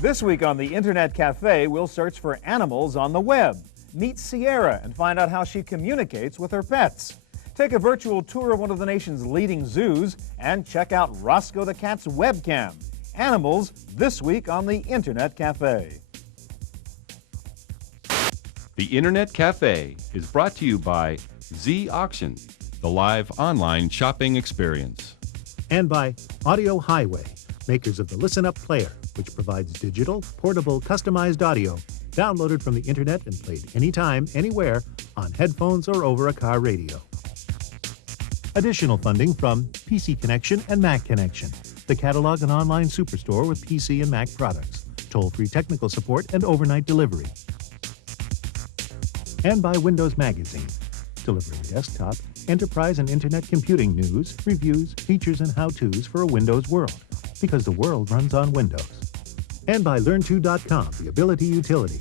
This week on the Internet Cafe, we'll search for animals on the web. Meet Sierra and find out how she communicates with her pets. Take a virtual tour of one of the nation's leading zoos and check out Roscoe the Cat's webcam. Animals this week on the Internet Cafe. The Internet Cafe is brought to you by Z Auction, the live online shopping experience. And by Audio Highway, makers of the Listen Up player, which provides digital, portable, customized audio downloaded from the internet and played anytime, anywhere on headphones or over a car radio. Additional funding from PC Connection and Mac Connection, the catalog and online superstore with PC and Mac products, toll-free technical support and overnight delivery. And by Windows Magazine, delivering desktop, enterprise and internet computing news, reviews, features and how-tos for a Windows world, because the world runs on Windows. And by Learn2.com, the ability utility.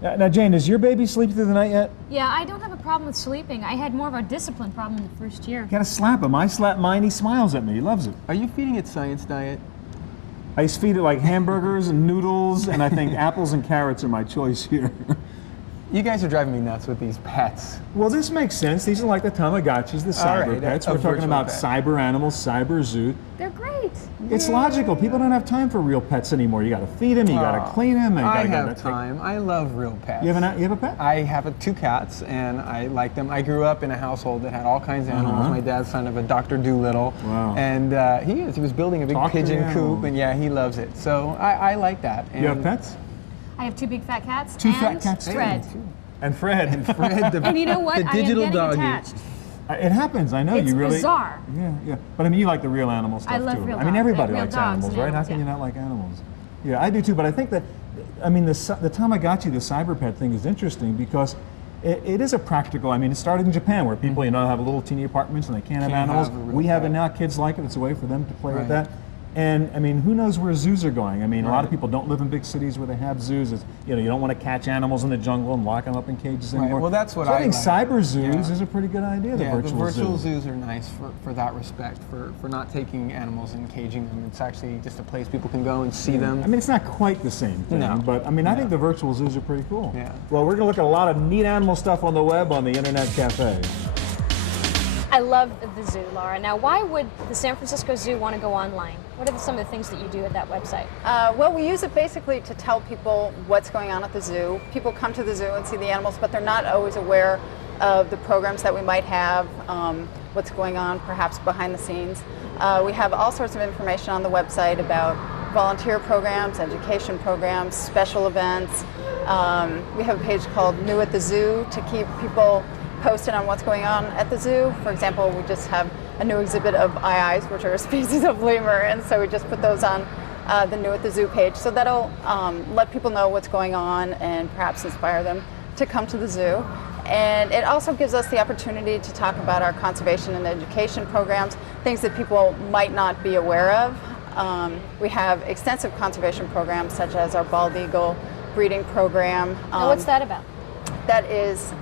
Now, Jane, does your baby sleep through the night yet? Yeah, I don't have a problem with sleeping. I had more of a discipline problem in the first year. You gotta slap him. I slap mine, he smiles at me. He loves it. Are you feeding it science diet? I used to feed it like hamburgers and noodles, and I think apples and carrots are my choice here. You guys are driving me nuts with these pets. Well, this makes sense. These are like the Tamagotchis, the cyber pets. We're talking about cyber animals, cyber zoo. They're great. It's logical. People don't have time for real pets anymore. You got to feed them, you got to clean them. And you I gotta have time. I love real pets. You have a pet? I have 2 cats, and I like them. I grew up in a household that had all kinds of animals. My dad's son of a Dr. Doolittle. Wow. And he was building a big pigeon coop, and yeah, he loves it. So I like that. And you have pets? I have 2 big fat cats. 2 fat cats? Fred. And Fred. And Fred, and you know what? the digital I am getting attached. It happens, I know. It's you really. bizarre. Yeah. But I mean, you like the real animal stuff I love too. real I mean, dogs. everybody Real likes dogs animals, and right? How animals, can yeah. you not like animals? Yeah, I do too. But I think that, I mean, the Tamagotchi, the cyber pet thing is interesting because it is a practical. I mean, it started in Japan where people, have little teeny apartments and they can't have animals. We have it now. Kids like it. It's a way for them to play with that. And I mean, who knows where zoos are going? I mean, a lot of people don't live in big cities where they have zoos. It's, you don't want to catch animals in the jungle and lock them up in cages anymore. Well, that's what so I think like. cyber zoos is a pretty good idea. The virtual zoos are nice for that respect, for not taking animals and caging them. It's actually just a place people can go and see them. I mean, it's not quite the same thing, but I mean, I think the virtual zoos are pretty cool. Yeah. Well, we're going to look at a lot of neat animal stuff on the web on the Internet Cafe. I love the zoo, Laura. Now, why would the San Francisco Zoo want to go online? What are some of the things that you do at that website? Well, we use it basically to tell people what's going on at the zoo. People come to the zoo and see the animals, but they're not always aware of the programs that we might have, what's going on perhaps behind the scenes. We have all sorts of information on the website about volunteer programs, education programs, special events. We have a page called New at the Zoo to keep people posted on what's going on at the zoo. For example, we just have a new exhibit of aye-ayes, which are a species of lemur, and so we just put those on the New at the Zoo page. So that'll let people know what's going on and perhaps inspire them to come to the zoo. And it also gives us the opportunity to talk about our conservation and education programs, things that people might not be aware of. We have extensive conservation programs such as our bald eagle breeding program. Now, what's that about? That is,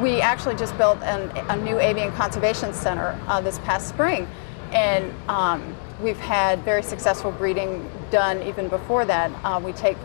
we actually just built a new avian conservation center this past spring, and we've had very successful breeding done even before that. We take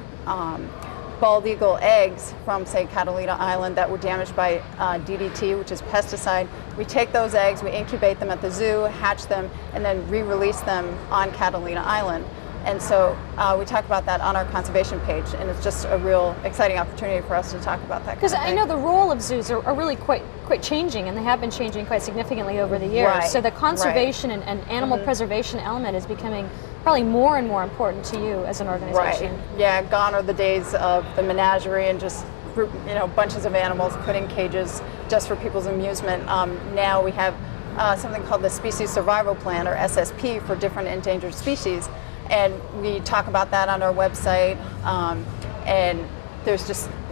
bald eagle eggs from, say, Catalina Island that were damaged by DDT, which is pesticide. We take those eggs, we incubate them at the zoo, hatch them, and then re-release them on Catalina Island. And so we talk about that on our conservation page, and it's just a real exciting opportunity for us to talk about that. Because I know the role of zoos are really quite changing, and they have been changing quite significantly over the years. Right. So the conservation and animal preservation element is becoming probably more and more important to you as an organization. Right. Yeah, gone are the days of the menagerie and just bunches of animals put in cages just for people's amusement. Now we have something called the Species Survival Plan, or SSP, for different endangered species. And we talk about that on our website, and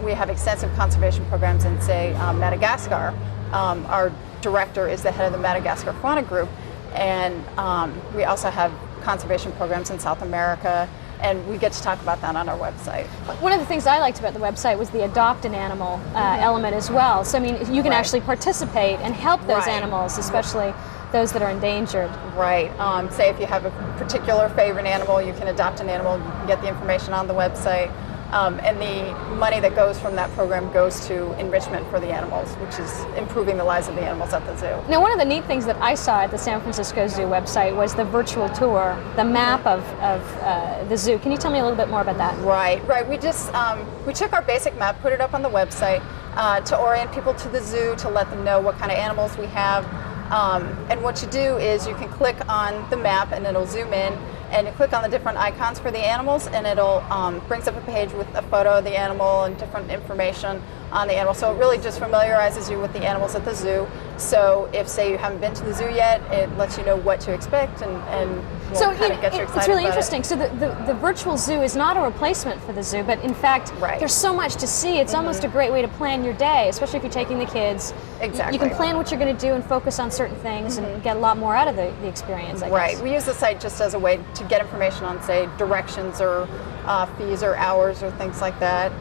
we have extensive conservation programs in, say, Madagascar. Our director is the head of the Madagascar Fauna Group, and we also have conservation programs in South America, and we get to talk about that on our website. One of the things I liked about the website was the adopt an animal element as well. So I mean, you can actually participate and help those animals, especially those that are endangered. Right. Say if you have a particular favorite animal, you can adopt an animal, you can get the information on the website. And the money that goes from that program goes to enrichment for the animals, which is improving the lives of the animals at the zoo. Now, one of the neat things that I saw at the San Francisco Zoo website was the virtual tour, the map of the zoo. Can you tell me a little bit more about that? Right. We just we took our basic map, put it up on the website to orient people to the zoo, to let them know what kind of animals we have. And what you do is you can click on the map and it'll zoom in, and you click on the different icons for the animals, and it'll brings up a page with a photo of the animal and different information on the animal. So it really just familiarizes you with the animals at the zoo. So if, say, you haven't been to the zoo yet, it lets you know what to expect and will So kind of get you excited. it's really about interesting. So the virtual zoo is not a replacement for the zoo, but in fact, there's so much to see. It's almost a great way to plan your day, especially if you're taking the kids. Exactly. You can plan what you're going to do and focus on certain things and get a lot more out of the experience, I guess. Right. We use the site just as a way to get information on, say, directions or fees or hours or things like that.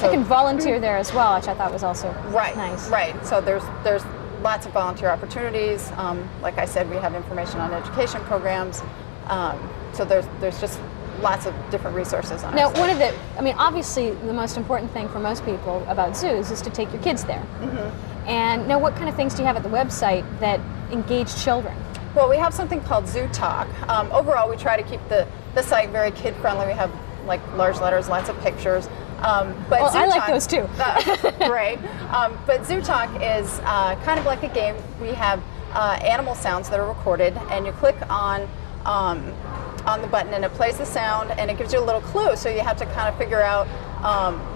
I can volunteer there as well, which I thought was also nice. Right. So there's lots of volunteer opportunities. Like I said, we have information on education programs. So there's just lots of different resources on Now, our site. obviously the most important thing for most people about zoos is to take your kids there. And now, what kind of things do you have at the website that engage children? Well, we have something called Zoo Talk. Overall, we try to keep the site very kid-friendly. We have like large letters, lots of pictures. But Zoo I like Talk, those too. Great. But Zoo Talk is kind of like a game. We have animal sounds that are recorded, and you click on the button, and it plays the sound, and it gives you a little clue. So you have to kind of figure out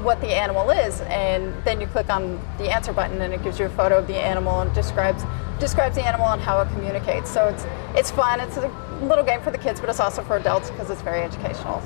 what the animal is, and then you click on the answer button, and it gives you a photo of the animal and describes the animal and how it communicates. So it's fun. It's a little game for the kids, but it's also for adults because it's very educational.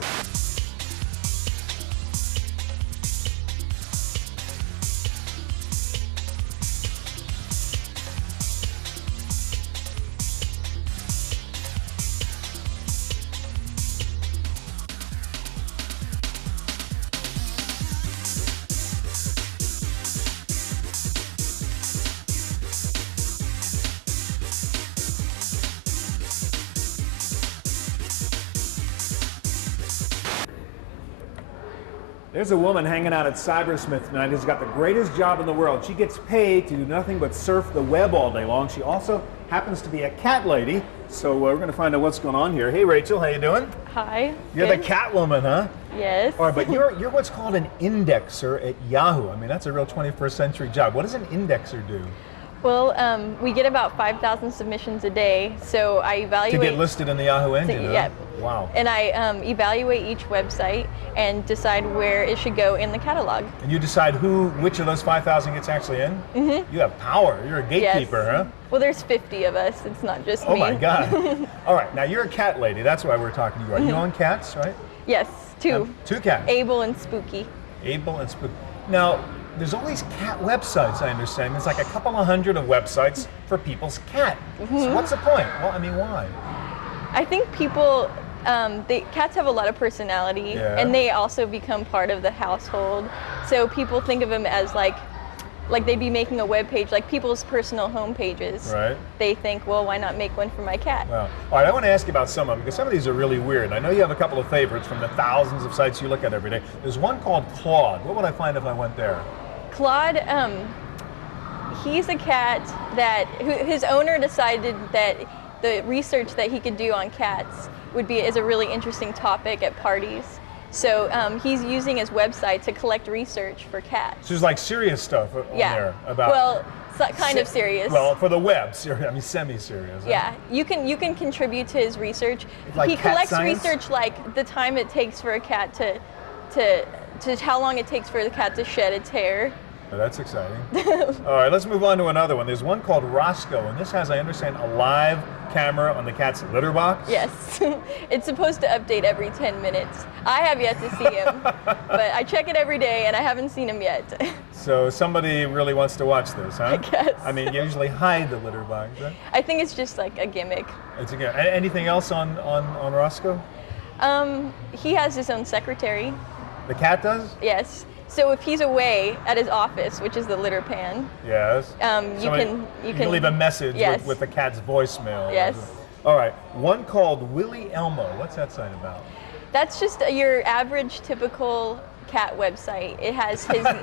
There's a woman hanging out at Cybersmith tonight who's got the greatest job in the world. She gets paid to do nothing but surf the web all day long. She also happens to be a cat lady, so we're going to find out what's going on here. Hey, Rachel, how you doing? Hi. You're good. the cat woman, huh? Yes. All right, but you're what's called an indexer at Yahoo. I mean, that's a real 21st century job. What does an indexer do? Well, we get about 5,000 submissions a day, so I evaluate... To get listed in the Yahoo engine, huh? Yep. Wow. And I evaluate each website and decide where it should go in the catalog. And you decide which of those 5,000 gets actually in? Mm-hmm. You have power. You're a gatekeeper, yes. huh? Well, there's 50 of us. It's not just me. Oh my God. All right, now you're a cat lady. That's why we're talking to you. Are you on cats, right? Yes, two. 2 cats. Able and Spooky. Able and Spooky. Now, there's all these cat websites, I understand. There's like a couple of hundred of websites for people's cat. So what's the point? Well, I mean, why? I think people... cats have a lot of personality, and they also become part of the household. So people think of them as like they'd be making a web page, like people's personal home pages. Right. They think, well, why not make one for my cat? Well, all right, I want to ask you about some of them, because some of these are really weird. I know you have a couple of favorites from the thousands of sites you look at every day. There's one called Claude. What would I find if I went there? Claude, he's a cat that his owner decided that the research that he could do on cats is a really interesting topic at parties. So he's using his website to collect research for cats. So there's like serious stuff on there about... Well, kind of serious. Well, for the web, I mean semi-serious. Huh? Yeah, you can contribute to his research. Like he cat collects science? research like the time it takes for a cat to how long it takes for the cat to shed its hair. Oh, that's exciting. All right, let's move on to another one. There's one called Roscoe, and this has, I understand, a live camera on the cat's litter box? Yes. It's supposed to update every 10 minutes. I have yet to see him, but I check it every day, and I haven't seen him yet. So somebody really wants to watch this, huh? I guess. I mean, you usually hide the litter box, huh? I think it's just like a gimmick. It's a gimmick. Anything else on Roscoe? He has his own secretary. The cat does? Yes. So if he's away at his office, which is the litter pan, Yes. you can leave a message yes. with the cat's voicemail. Yes. All right. One called Willie Elmo. What's that site about? That's just your average, typical cat website. It has his An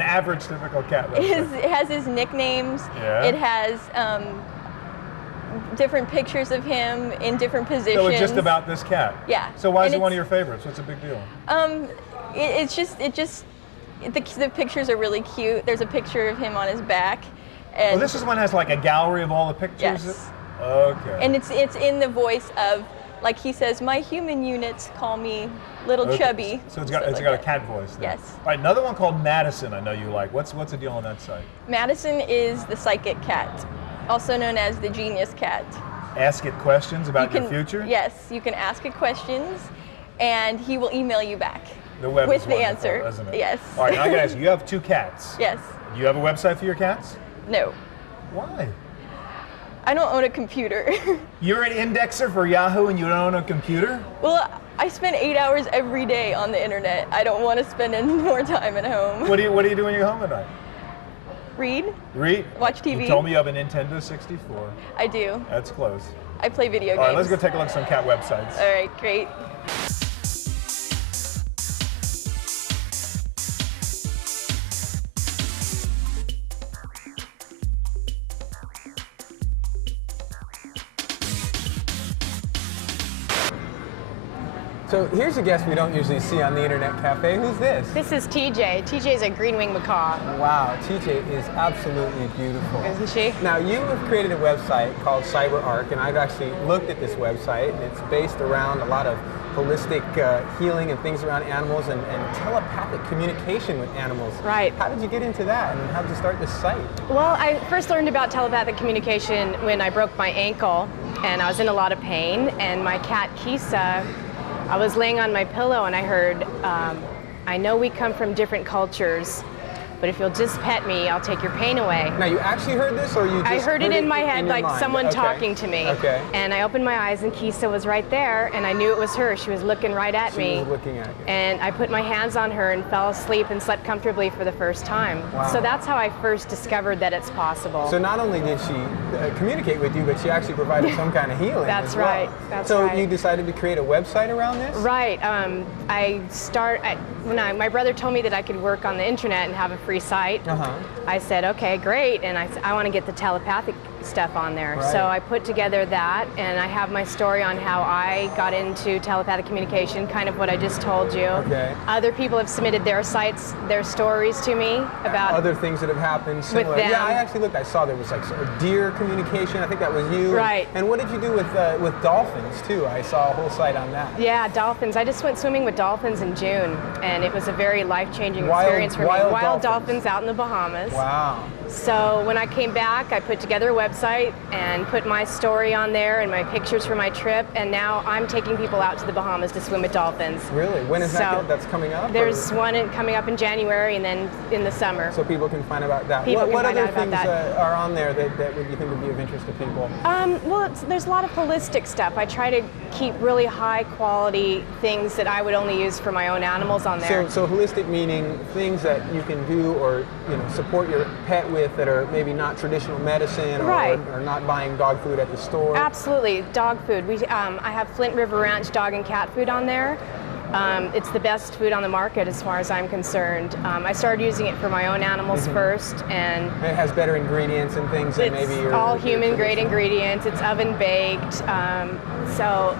average typical cat website. it has his nicknames. Yeah. It has different pictures of him in different positions. So it's just about this cat. Yeah. So why is And it one of it's- your favorites? What's the big deal? The pictures are really cute. There's a picture of him on his back. And Well, this is one that has like a gallery of all the pictures. Yes. Okay. And it's in the voice of, like he says, my human units call me Little Okay. Chubby. So it's stuff got like a that. cat voice. There. Yes. All right. Another one called Madison. I know you like. What's the deal on that site? Madison is the psychic cat, also known as the genius cat. Ask it questions about your future. Yes, you can ask it questions, and he will email you back The web with is the wonderful, answer. isn't it? Yes. All right. Now I gotta ask you. You have 2 cats. Yes. Do you have a website for your cats? No. Why? I don't own a computer. You're an indexer for Yahoo and you don't own a computer? Well, I spend 8 hours every day on the internet. I don't want to spend any more time at home. What do you do when you're home at night? Read. Read. Watch TV. You told me you have a Nintendo 64. I do. That's close. I play video games. All right, let's go take a look at some cat websites. All right, great. So here's a guest we don't usually see on the Internet Cafe. Who's this? This is TJ. TJ is a green wing macaw, Wow, TJ is absolutely beautiful. isn't she? Now, you have created a website called CyberArk, and I've actually looked at this website, and it's based around a lot of holistic healing and things around animals and telepathic communication with animals. Right. How did you get into that, and how did you start this site? Well, I first learned about telepathic communication when I broke my ankle, and I was in a lot of pain, and my cat Kisa, I was laying on my pillow and I heard, I know we come from different cultures, but if you'll just pet me, I'll take your pain away. Now, you actually heard this, or you just I heard it in my head, your like mind? someone Okay. talking to me. Okay. And I opened my eyes and Kisa was right there, and I knew it was her. She was looking right at me. She was looking at you. And I put my hands on her and fell asleep and slept comfortably for the first time. Wow. So that's how I first discovered that it's possible. So not only did she communicate with you, but she actually provided some kind of healing. That's as well. right, that's so right. you decided to create a website around this? Right. My brother told me that I could work on the internet and have a free site. Uh-huh. I said, okay, great, and I want to get the telepathic stuff on there. Right. So I put together that, and I have my story on how I got into telepathic communication, kind of what I just told you. Okay. Other people have submitted their sites, their stories to me about Other things that have happened similar. them. Yeah, I actually looked. I saw there was like sort of deer communication. I think that was you. Right. And what did you do with dolphins too? I saw a whole site on that. Yeah, dolphins. I just went swimming with dolphins in June, and it was a very life-changing Wild- experience for me. wild Wild dolphins. dolphins out in the Bahamas. Wow. So when I came back, I put together a website and put my story on there and my pictures from my trip, and now I'm taking people out to the Bahamas to swim with dolphins. Really? When is that? So, That's coming up? There's or? one coming up in January and then in the summer. So people can find about that. People what can find other out about things that. are on there that would you think would be of interest to people? Well, there's a lot of holistic stuff. I try to keep really high quality things that I would only use for my own animals on there. So holistic meaning things that you can do or support your pet with that are maybe not traditional medicine or, Right. or not buying dog food at the store. Absolutely, dog food. I have Flint River Ranch dog and cat food on there. It's the best food on the market as far as I'm concerned. I started using it for my own animals first, and It has better ingredients and things that it's maybe your all your human grade traditional- ingredients. It's oven baked, so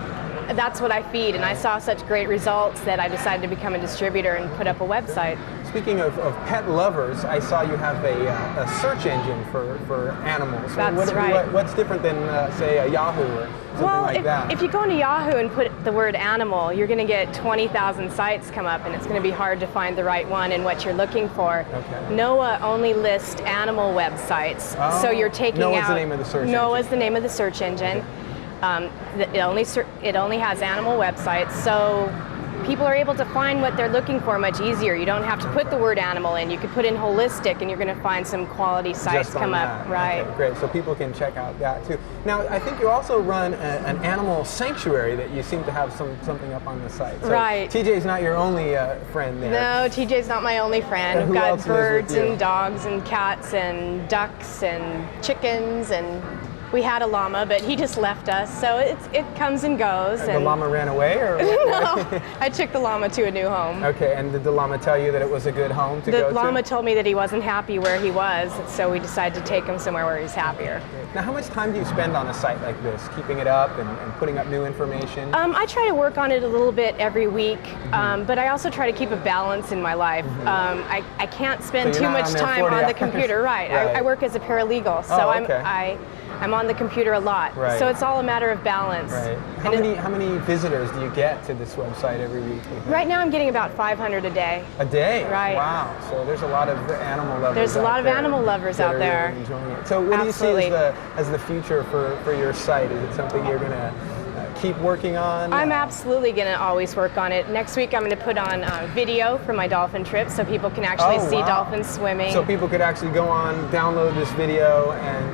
that's what I feed. And I saw such great results that I decided to become a distributor and put up a website. Speaking of pet lovers, I saw you have a search engine for animals. That's right. What's different than, say, a Yahoo or something Well, like that? if you go into Yahoo and put the word animal, you're going to get 20,000 sites come up, and it's going to be hard to find the right one and what you're looking for. Okay. NOAA only lists animal websites, so you're taking NOAA's out. the name of the search NOAA's engine. the name of the search engine. It only has animal websites, so people are able to find what they're looking for much easier. You don't have to put the word animal in. You could put in holistic, and you're going to find some quality sites Just on come up. that. Right. Okay, great. So people can check out that too. Now, I think you also run an animal sanctuary that you seem to have something up on the site. So Right. TJ's not your only friend there. No, TJ's not my only friend. And I've who got else lives with birds you? and dogs and cats and ducks and chickens, and we had a llama, but he just left us. So it comes and goes. And the llama ran away, or No, I took the llama to a new home. Okay, and did the llama tell you that it was a good home to go The to? llama told me that he wasn't happy where he was, so we decided to take him somewhere where he's happier. Now, how much time do you spend on a site like this, keeping it up and putting up new information? I try to work on it a little bit every week, but I also try to keep a balance in my life. I can't spend So you're too not much on there time 40 on the hours. computer. Right. Right. I work as a paralegal, so Oh, okay. I'm on the computer a lot. Right. So it's all a matter of balance. Right. And How many visitors do you get to this website every week? right now I'm getting about 500 a day. A day? Right. Wow. So there's a lot of animal lovers. There's a lot of there animal lovers that out are there. Really enjoying it. So what Absolutely. do you see as the future for your site? Is it something you're going to keep working on? I'm absolutely going to always work on it. Next week I'm going to put on video for my dolphin trip so people can actually see wow. dolphins swimming. So people could actually go on, download this video, and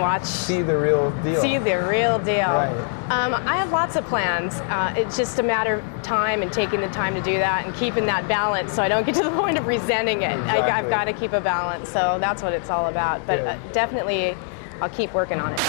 watch. See the real deal. See the real deal. Right. I have lots of plans. It's just a matter of time and taking the time to do that and keeping that balance so I don't get to the point of resenting it. Exactly. I've got to keep a balance, so that's what it's all about. But Good. definitely I'll keep working on it.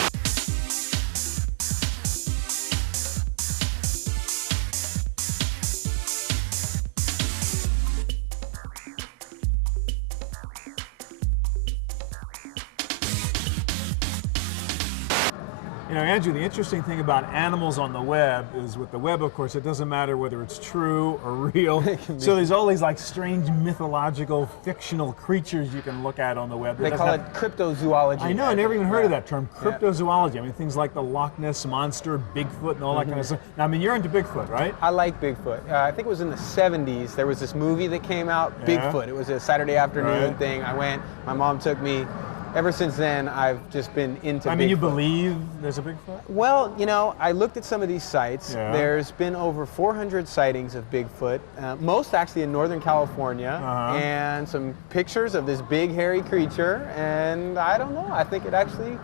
You know, Andrew, the interesting thing about animals on the web is with the web, of course, it doesn't matter whether it's true or real. So there's all these like strange mythological, fictional creatures you can look at on the web. They call it cryptozoology. I know, I never even heard of that term, cryptozoology. I mean, things like the Loch Ness Monster, Bigfoot, and all that kind of stuff. Now, I mean, you're into Bigfoot, right? I like Bigfoot. I think it was in the 70s. There was this movie that came out, Bigfoot. It was a Saturday afternoon thing. I went, my mom took me. Ever since then, I've just been into Bigfoot. I mean, you believe there's a Bigfoot? Well, you know, I looked at some of these sites. There's been over 400 sightings of Bigfoot, most actually in Northern California, and some pictures of this big hairy creature, and I don't know, I think it actually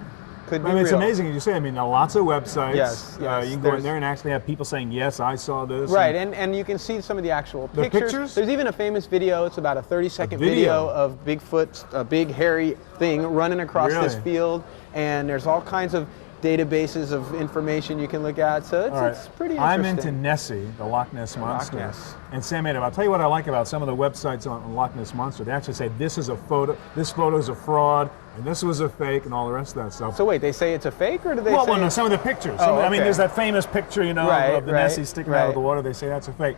could be I mean, it's real. amazing, as you say. I mean, there are lots of websites. Yes, yes. You can go in there and actually have people saying, yes, I saw this. Right, and you can see some of the actual The pictures. pictures? There's even a famous video. It's about a 30-second video of Bigfoot, a big hairy thing running across this field, and there's all kinds of databases of information you can look at. So it's pretty interesting. I'm into Nessie, the Loch Ness Monster. Loch Ness. And Sam Adam, I'll tell you what I like about some of the websites on Loch Ness Monster. They actually say this is a photo, this photo is a fraud, and this was a fake, and all the rest of that stuff. So wait, they say it's a fake, or do they say? Well, no, some of the pictures. I mean, there's that famous picture, you know, of the Nessie sticking out of the water. They say that's a fake.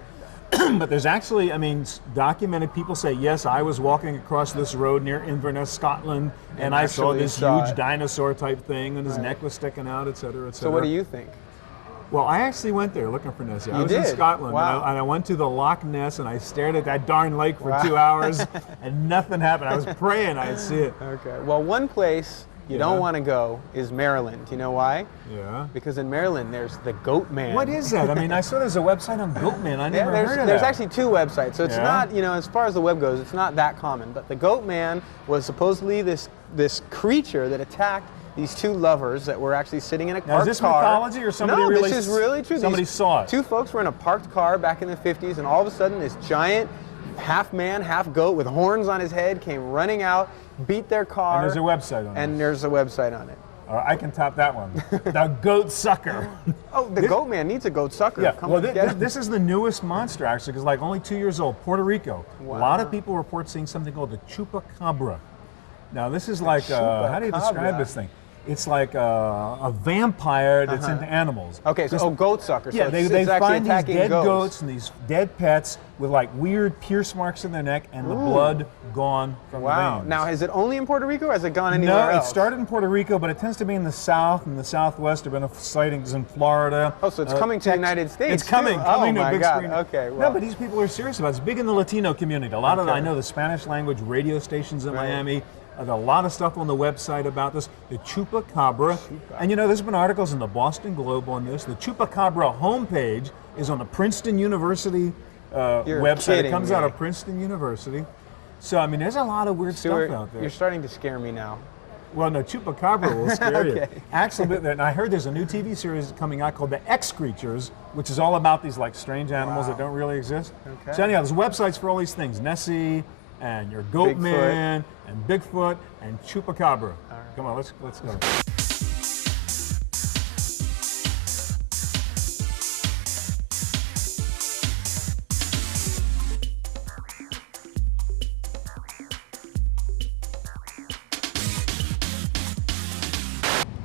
But there's actually, I mean, documented people say, yes, I was walking across this road near Inverness, Scotland, and I saw this huge dinosaur type thing, and his neck was sticking out, et cetera, et cetera. So what do you think? Well, I actually went there looking for Nessie. I was did? in Scotland, Wow. and I went to the Loch Ness, and I stared at that darn lake for 2 hours, and nothing happened. I was praying I'd see it. Okay. Well, one place you don't want to go is Maryland. Do you know why? Yeah. Because in Maryland, there's the Goat Man. What is that? I mean, I saw there's a website on Goatman. I never heard of that. There's actually two websites, so it's not, you know, as far as the web goes, it's not that common. But the Goat Man was supposedly this creature that attacked these two lovers that were actually sitting in a parked car. Is this mythology or somebody no, really? this is really true. Somebody saw it. Two folks were in a parked car back in the 50s, and all of a sudden, this giant, half man, half goat with horns on his head came running out, beat their car. And there's a website on it. And there's a website on it. I can top that one. The Goat Sucker. Oh, the Goat Man needs a goat sucker. Yeah, Come well, on, get him. this is the newest monster, actually, because like only 2 years old, Puerto Rico. Wow. A lot of people report seeing something called the chupacabra. Now, this is like, how do you describe this thing? It's like a vampire that's into animals. Okay, so goat sucker. Yeah, so they it's actually find these attacking dead goats. goats and these dead pets with like weird pierce marks in their neck and the blood gone from the veins. Now, is it only in Puerto Rico or has it gone anywhere else? No, it started in Puerto Rico, but it tends to be in the south and the southwest. There have been sightings in Florida. Oh, so it's coming to the United States. It's coming too. to my a big God. screen. Okay, well. No, but these people are serious about it. It's big in the Latino community. A lot of, I know, the Spanish language radio stations in Miami. There's a lot of stuff on the website about this. The chupacabra. And you know, there's been articles in the Boston Globe on this. The chupacabra homepage is on the Princeton University You're website. It kidding comes out me. of Princeton University. So, I mean, there's a lot of weird Stewart, stuff out there. you're starting to scare me now. Well, no, Chupacabra will scare you. Okay. Actually, and I heard there's a new TV series coming out called The X Creatures, which is all about these like strange animals that don't really exist. Okay. So anyhow, there's websites for all these things: Nessie, and your Goatman, and Bigfoot, and Chupacabra. Come on, let's go.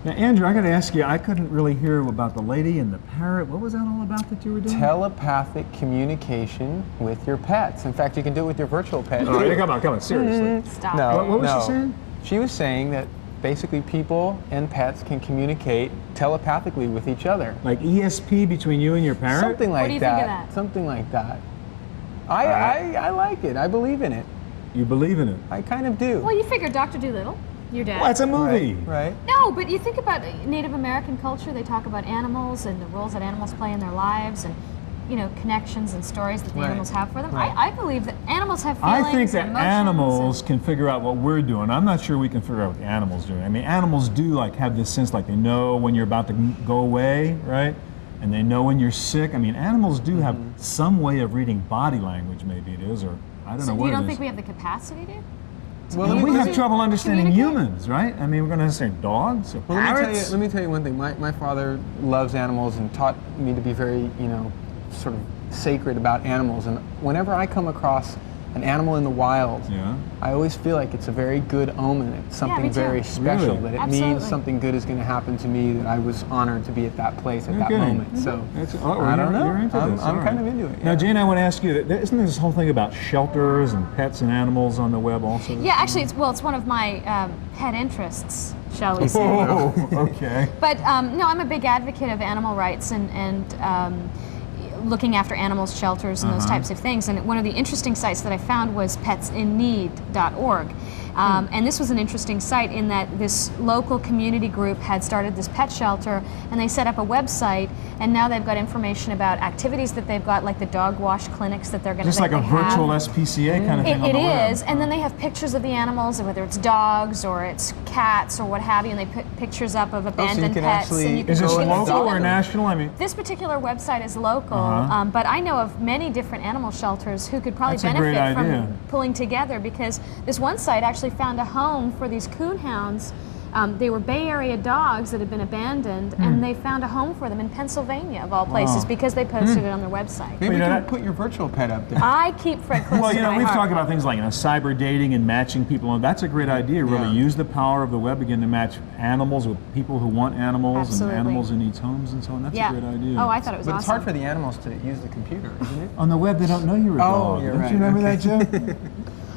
Now, Andrew, I got to ask you, I couldn't really hear about the lady and the parrot. What was that all about that you were doing? Telepathic communication with your pets. In fact, you can do it with your virtual pet. All right, come on, seriously. Stop. No, What was no. she saying? She was saying that basically people and pets can communicate telepathically with each other. Like ESP between you and your parrot? Something like What do you that. think of that? Something like that. I like it. I believe in it. You believe in it? I kind of do. Well, you figure Dr. Dolittle, your dad. Well, it's a movie. Right. No, but you think about Native American culture, they talk about animals and the roles that animals play in their lives and, you know, connections and stories that the Right. animals have for them. Right. I believe that animals have feelings I think that and emotions animals and- can figure out what we're doing. I'm not sure we can figure out what the animals doing. I mean, animals do like have this sense like they know when you're about to go away, right? And they know when you're sick. I mean, animals do have some way of reading body language, maybe it is, or I don't So know what you don't it think is. we have the capacity to? Well, we have to trouble understanding communicate? humans, right? I mean, we're going to understand dogs or Well, parrots. let me tell you one thing. My father loves animals and taught me to be very, sort of sacred about animals. And whenever I come across an animal in the wild, Yeah. I always feel like it's a very good omen. It's something me too. very special. Really? That it Absolutely. means something good is going to happen to me. That I was honored to be at that place at You're that kidding. moment. So I don't know. You're into I'm this. All right. kind of into it. Now, yeah. Jane, I want to ask you, isn't there this whole thing about shelters and pets and animals on the web also? Yeah, actually, it's one of my pet interests, shall we say. Oh, okay. But no, I'm a big advocate of animal rights and looking after animals, shelters, and those types of things. And one of the interesting sites that I found was petsinneed.org. And this was an interesting site in that this local community group had started this pet shelter, and they set up a website, and now they've got information about activities that they've got, like the dog wash clinics that they're going to Just like a virtual SPCA kind of thing on It the web. is, and then they have pictures of the animals, whether it's dogs or it's cats or what have you, and they put pictures up of abandoned can pets. actually- And you can Is this Go and local adopt or them. national? I mean, This particular website is local, Uh-huh. but I know of many different animal shelters who could probably That's a great benefit idea. from pulling together, because this one site actually found a home for these coon hounds. They were Bay Area dogs that had been abandoned, and they found a home for them in Pennsylvania, of all places, Wow. because they posted it on their website. Maybe You know you can that- put your virtual pet up there. I keep Fred close well, to you know, my we've heart. talked about things like cyber dating and matching people. And that's a great idea. Really Yeah. use the power of the web again to match animals with people who want animals Absolutely. and animals in each homes and so on. That's Yeah. a great idea. Oh, I thought it was But awesome. it's hard for the animals to use the computer, isn't it? On the web, they don't know you're a Oh, dog. you're Don't right. you remember Okay. that, Joe?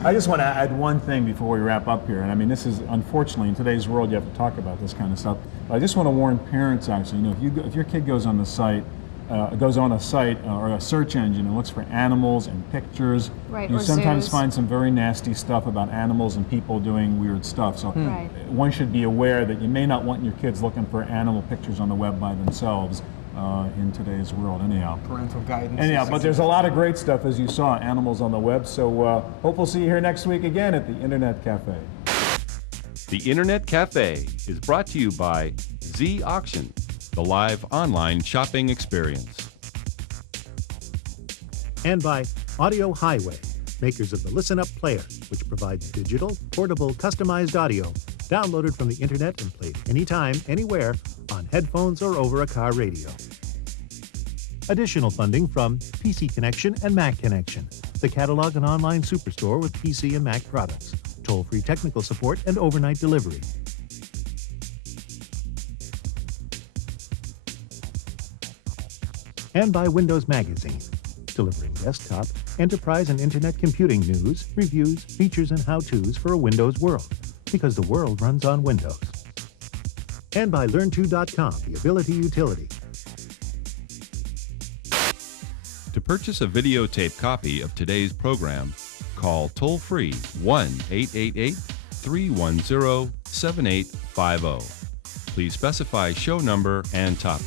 I just want to add one thing before we wrap up here, and I mean, this is unfortunately in today's world you have to talk about this kind of stuff. But I just want to warn parents. Actually, if your kid goes on the site, or a search engine and looks for animals and pictures, Right, you or sometimes zoos. find some very nasty stuff about animals and people doing weird stuff. So Right. one should be aware that you may not want your kids looking for animal pictures on the web by themselves in today's world. Anyhow. Parental guidance. Anyhow, but there's a lot of great stuff, as you saw, animals on the web. So hope we'll see you here next week again at the Internet Cafe. The Internet Cafe is brought to you by Z Auction, the live online shopping experience. And by Audio Highway, makers of the Listen Up player, which provides digital, portable, customized audio downloaded from the internet and played anytime, anywhere on headphones or over a car radio. Additional funding from PC Connection and Mac Connection, the catalog and online superstore with PC and Mac products, toll-free technical support and overnight delivery. And by Windows Magazine, delivering desktop, enterprise, and internet computing news, reviews, features, and how-tos for a Windows world, because the world runs on Windows. And by Learn2.com, the ability utility. To purchase a videotape copy of today's program, call toll-free 1-888-310-7850. Please specify show number and topic.